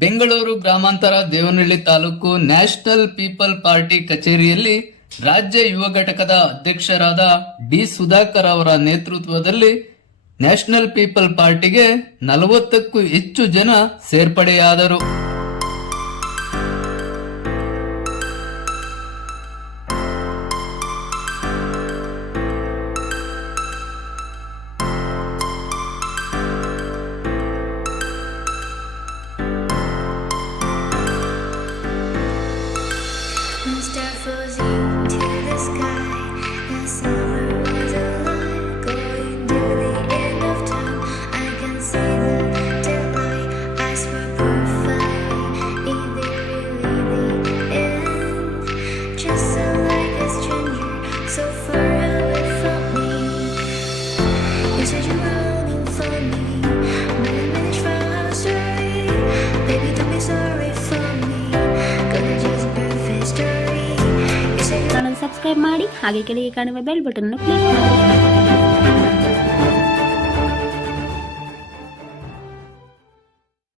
ಬೆಂಗಳೂರು ಗ್ರಾಮಾಂತರ Devanahalli taluk national people party ಕಚೇರಿಯಲ್ಲಿ ರಾಜ್ಯ ಯುವ ಘಟಕದ ಅಧ್ಯಕ್ಷರಾದ ಡಿ ಸುಧಾಕರ್ ಅವರ ನೇತೃತ್ವದಲ್ಲಿ ನ್ಯಾಷನಲ್ ಪೀಪಲ್ ಪಾರ್ಟಿಗೆ 40ಕ್ಕೂ ಹೆಚ್ಚು ಜನ ಸೇರ್ಪಡೆಯಾದರು. ಸಬ್ಸ್ಕ್ರೈಬ್ ಮಾಡಿ ಹಾಗೆ ಕೆಳಗೆ ಕಾಣುವ ಬೆಲ್ ಬಟನ್ ಅನ್ನು ಕ್ಲಿಕ್ ಮಾಡಿ.